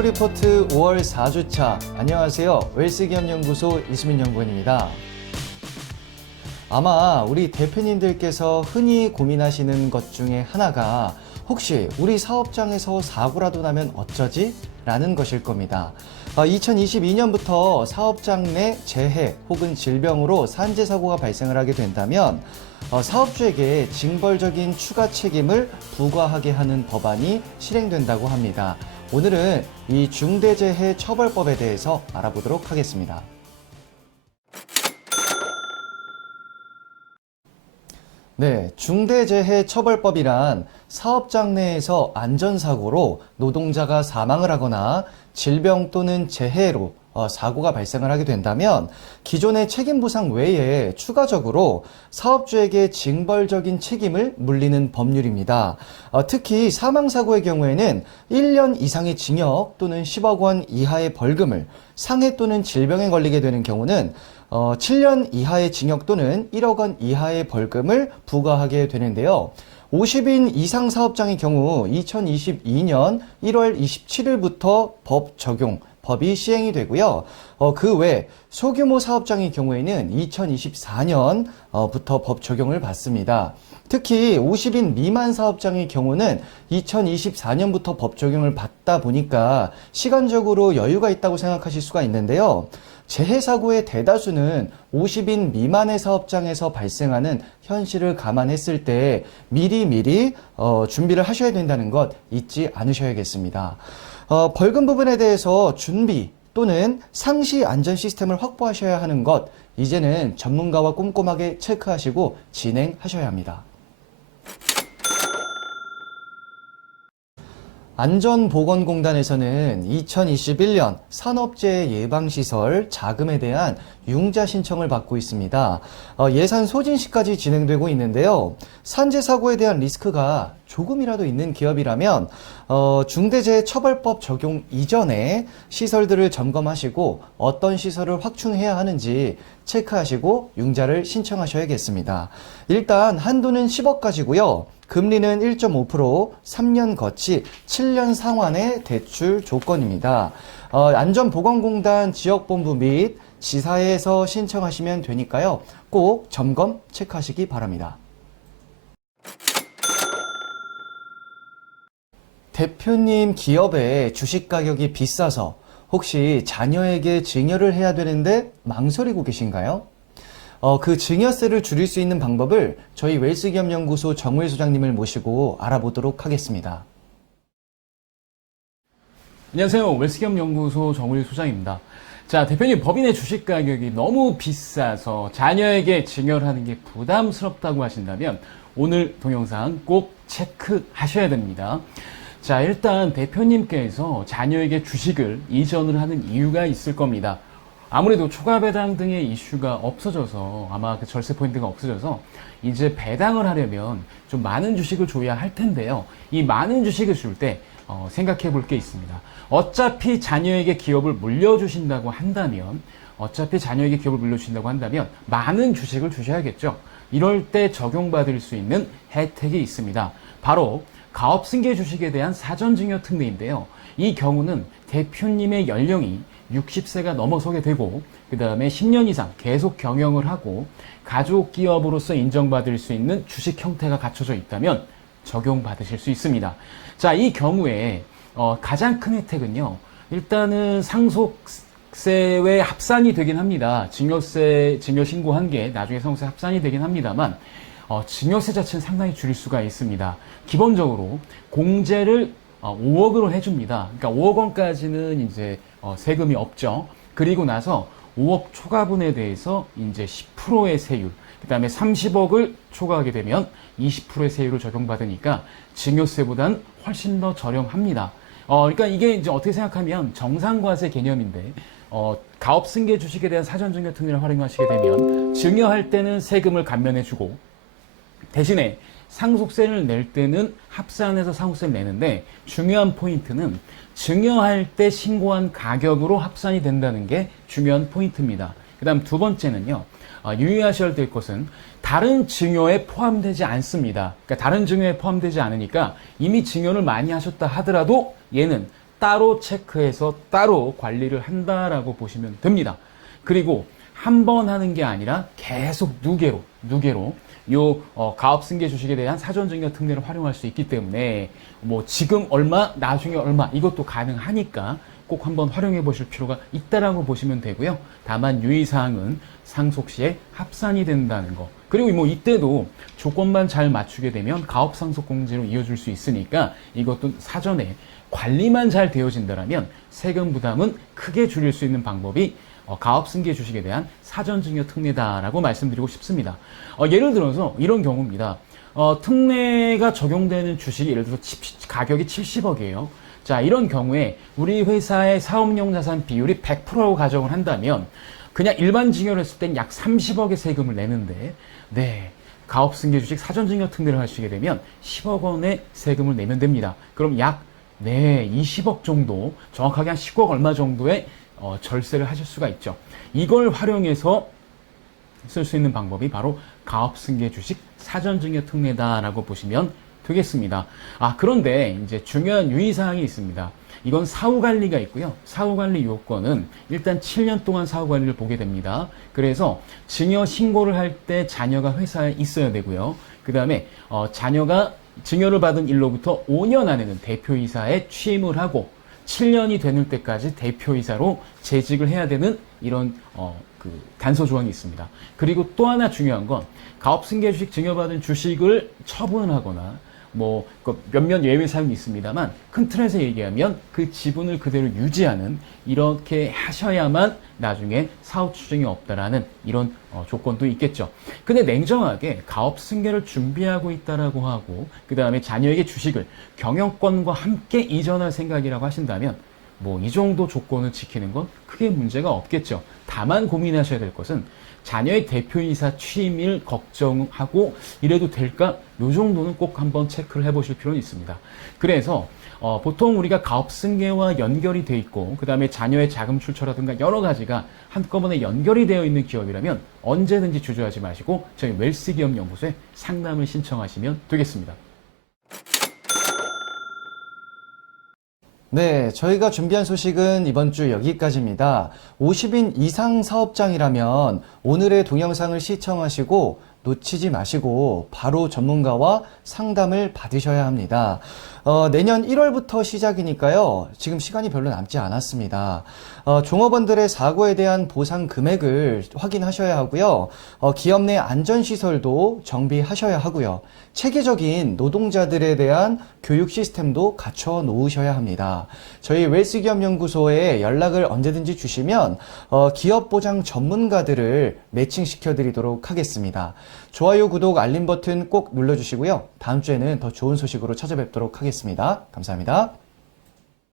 기호 리포트 5월 4주차. 안녕하세요. 웰스기업연구소 이수민 연구원입니다. 아마 우리 대표님들께서 흔히 고민하시는 것 중에 하나가 혹시 우리 사업장에서 사고라도 나면 어쩌지? 라는 것일 겁니다. 2022년부터 사업장 내 재해 혹은 질병으로 산재 사고가 발생을 하게 된다면 사업주에게 징벌적인 추가 책임을 부과하게 하는 법안이 실행된다고 합니다. 오늘은 이 중대재해처벌법에 대해서 알아보도록 하겠습니다. 네, 중대재해처벌법이란 사업장 내에서 안전사고로 노동자가 사망을 하거나 질병 또는 재해로 사고가 발생을 하게 된다면 기존의 책임 보상 외에 추가적으로 사업주에게 징벌적인 책임을 물리는 법률입니다. 특히 사망사고의 경우에는 1년 이상의 징역 또는 10억 원 이하의 벌금을, 상해 또는 질병에 걸리게 되는 경우는 7년 이하의 징역 또는 1억 원 이하의 벌금을 부과하게 되는데요. 50인 이상 사업장의 경우 2022년 1월 27일부터 법이 시행이 되고요. 그 외 소규모 사업장의 경우에는 2024년부터 법 적용을 받습니다. 특히 50인 미만 사업장의 경우는 2024년부터 법 적용을 받다 보니까 시간적으로 여유가 있다고 생각하실 수가 있는데요. 재해사고의 대다수는 50인 미만의 사업장에서 발생하는 현실을 감안했을 때 미리 준비를 하셔야 된다는 것 잊지 않으셔야겠습니다. 벌금 부분에 대해서 준비 또는 상시 안전 시스템을 확보하셔야 하는 것, 이제는 전문가와 꼼꼼하게 체크하시고 진행하셔야 합니다. 안전보건공단에서는 2021년 산업재해 예방시설 자금에 대한 융자 신청을 받고 있습니다. 예산 소진 시까지 진행되고 있는데요. 산재 사고에 대한 리스크가 조금이라도 있는 기업이라면 중대재해처벌법 적용 이전에 시설들을 점검하시고 어떤 시설을 확충해야 하는지 체크하시고 융자를 신청하셔야겠습니다. 일단 한도는 10억까지고요. 금리는 1.5%, 3년 거치, 7년 상환의 대출 조건입니다. 안전보건공단 지역본부 및 지사에서 신청하시면 되니까요. 꼭 점검 체크하시기 바랍니다. 대표님 기업의 주식 가격이 비싸서 혹시 자녀에게 증여를 해야 되는데 망설이고 계신가요? 그 증여세를 줄일 수 있는 방법을 저희 웰스기업연구소 정우일 소장님을 모시고 알아보도록 하겠습니다. 안녕하세요. 웰스기업연구소 정우일 소장입니다. 자, 대표님, 법인의 주식 가격이 너무 비싸서 자녀에게 증여를 하는 게 부담스럽다고 하신다면 오늘 동영상 꼭 체크하셔야 됩니다. 자, 일단 대표님께서 자녀에게 주식을 이전을 하는 이유가 있을 겁니다. 아무래도 초과 배당 등의 이슈가 없어져서, 아마 그 절세 포인트가 없어져서 이제 배당을 하려면 좀 많은 주식을 줘야 할 텐데요. 이 많은 주식을 줄 때 생각해 볼 게 있습니다. 어차피 자녀에게 기업을 물려주신다고 한다면 많은 주식을 주셔야겠죠. 이럴 때 적용받을 수 있는 혜택이 있습니다. 바로 가업승계 주식에 대한 사전증여 특례인데요. 이 경우는 대표님의 연령이 60세가 넘어서게 되고 그 다음에 10년 이상 계속 경영을 하고 가족기업으로서 인정받을 수 있는 주식 형태가 갖춰져 있다면 적용받으실 수 있습니다. 자, 이 경우에 가장 큰 혜택은요. 일단은 상속세에 합산이 되긴 합니다. 증여 신고한 게 나중에 상속세 합산이 되긴 합니다만 증여세 자체는 상당히 줄일 수가 있습니다. 기본적으로 공제를 5억으로 해줍니다. 그러니까 5억 원까지는 이제 세금이 없죠. 그리고 나서 5억 초과분에 대해서 이제 10%의 세율, 그 다음에 30억을 초과하게 되면 20%의 세율을 적용받으니까 증여세보다는 훨씬 더 저렴합니다. 그러니까 이게 이제 어떻게 생각하면 정상과세 개념인데, 가업승계 주식에 대한 사전증여 특례를 활용하시게 되면 증여할 때는 세금을 감면해주고 대신에 상속세를 낼 때는 합산해서 상속세를 내는데 중요한 포인트는 증여할 때 신고한 가격으로 합산이 된다는 게 중요한 포인트입니다. 그 다음 두 번째는요. 유의하셔야 될 것은 다른 증여에 포함되지 않습니다. 그러니까 다른 증여에 포함되지 않으니까 이미 증여를 많이 하셨다 하더라도 얘는 따로 체크해서 따로 관리를 한다라고 보시면 됩니다. 그리고 한 번 하는 게 아니라 계속 누계로 가업 승계 주식에 대한 사전 증여 특례를 활용할 수 있기 때문에 뭐 지금 얼마, 나중에 얼마 이것도 가능하니까 꼭 한번 활용해 보실 필요가 있다라고 보시면 되고요. 다만 유의사항은 상속 시에 합산이 된다는 거. 그리고 뭐 이때도 조건만 잘 맞추게 되면 가업 상속 공제로 이어질 수 있으니까 이것도 사전에 관리만 잘 되어진다면 세금 부담은 크게 줄일 수 있는 방법이 가업 승계 주식에 대한 사전 증여 특례다라고 말씀드리고 싶습니다. 예를 들어서 이런 경우입니다. 특례가 적용되는 주식이 예를 들어서 가격이 70억이에요. 자, 이런 경우에 우리 회사의 사업용 자산 비율이 100%라고 가정을 한다면 그냥 일반 증여를 했을 땐 약 30억의 세금을 내는데 네, 가업 승계 주식 사전 증여 특례를 하시게 되면 10억 원의 세금을 내면 됩니다. 그럼 약 20억 정도, 정확하게 한 10억 얼마 정도의 절세를 하실 수가 있죠. 이걸 활용해서 쓸 수 있는 방법이 바로 가업 승계 주식 사전 증여 특례다라고 보시면 되겠습니다. 그런데 이제 중요한 유의사항이 있습니다. 이건 사후관리가 있고요. 사후관리 요건은 일단 7년 동안 사후관리를 보게 됩니다. 그래서 증여 신고를 할 때 자녀가 회사에 있어야 되고요. 그 다음에 자녀가 증여를 받은 일로부터 5년 안에는 대표이사에 취임을 하고 7년이 되는 때까지 대표이사로 재직을 해야 되는 이런 단서 조항이 있습니다. 그리고 또 하나 중요한 건 가업승계 주식 증여받은 주식을 처분하거나 뭐 몇몇 예외 사항이 있습니다만 큰 틀에서 얘기하면 그 지분을 그대로 유지하는 이렇게 하셔야만 나중에 사후 추징이 없다라는 이런 조건도 있겠죠. 근데 냉정하게 가업 승계를 준비하고 있다라고 하고 그 다음에 자녀에게 주식을 경영권과 함께 이전할 생각이라고 하신다면 뭐 이 정도 조건을 지키는 건 크게 문제가 없겠죠. 다만 고민하셔야 될 것은 자녀의 대표이사 취임일 걱정하고 이래도 될까? 요 정도는 꼭 한번 체크를 해보실 필요는 있습니다. 그래서 보통 우리가 가업승계와 연결이 돼 있고 그 다음에 자녀의 자금 출처라든가 여러 가지가 한꺼번에 연결이 되어 있는 기업이라면 언제든지 주저하지 마시고 저희 웰스기업연구소에 상담을 신청하시면 되겠습니다. 네, 저희가 준비한 소식은 이번 주 여기까지입니다. 50인 이상 사업장이라면 오늘의 동영상을 시청하시고 놓치지 마시고 바로 전문가와 상담을 받으셔야 합니다. 내년 1월부터 시작이니까요. 지금 시간이 별로 남지 않았습니다. 종업원들의 사고에 대한 보상 금액을 확인하셔야 하고요. 기업 내 안전시설도 정비하셔야 하고요. 체계적인 노동자들에 대한 교육 시스템도 갖춰 놓으셔야 합니다. 저희 웰스기업연구소에 연락을 언제든지 주시면 기업보장 전문가들을 매칭시켜 드리도록 하겠습니다. 좋아요, 구독, 알림 버튼 꼭 눌러주시고요. 다음 주에는 더 좋은 소식으로 찾아뵙도록 하겠습니다. 감사합니다.